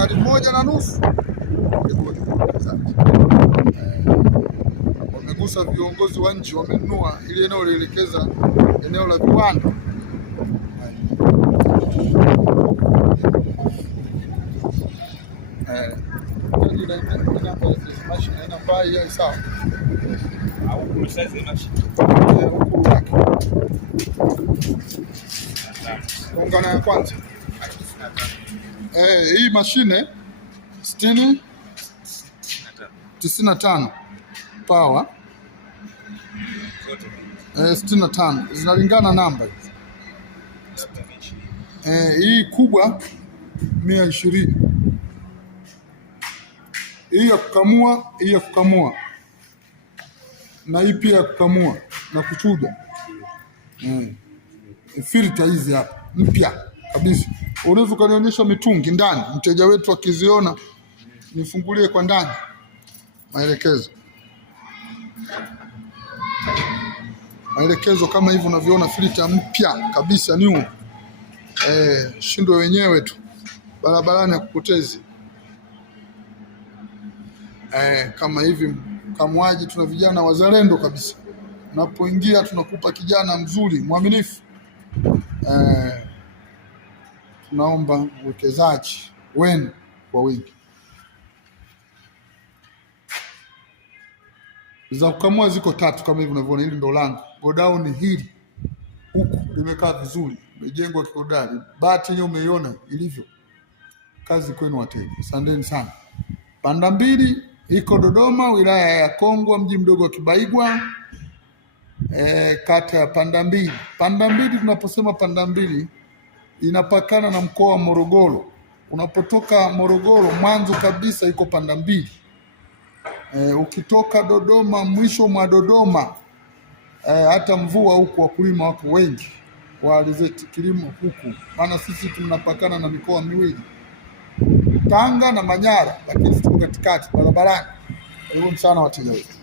ekari 1.5 wamegusa viongozi wa nchi, wamenunua ili eneo lielekeza eneo la viwanda. Ungana ya kwanza hii mashine 95 power 65 zinalingana namba hii kubwa 120, hii ya kukamua, na hii pia ya kukamua na kuchuja. Filter hizi hapa mpya kabisa. Unaweza ukanionyesha mitungi ndani, mteja wetu akiziona nifungulie kwa ndani. Maelekezo kama hivi unavyoona, filter mpya kabisa new. Shindwe wenyewe tu barabarani ya kupotezi. Kama hivi kamuaji, tuna vijana wazalendo kabisa. Unapoingia tunakupa kijana mzuri mwaminifu. Tunaomba uwekezaji wenu kwa wingi. Za kukamua ziko 3 kama hivi unavyoona. Hili ndo lango godown, hili huku limekaa vizuri, limejengwa kihodari. Bati yenyewe umeiona ilivyo. Kazi kwenu wateja, asanteni sana. Panda Mbili iko Dodoma, wilaya ya Kongwa, mji mdogo wa Kibaigwa, kata ya Panda Mbili. Panda Mbili, tunaposema Panda Mbili inapakana na mkoa wa Morogoro. Unapotoka Morogoro mwanzo kabisa iko Panda Mbili. Ukitoka Dodoma, mwisho mwa Dodoma, hata mvua huku wakulima wako wengi wa alizeti kilimo huku, maana sisi tunapakana na mikoa miwili, Tanga na Manyara, lakini tuko katikati barabarani. Karibu sana wateja wetu.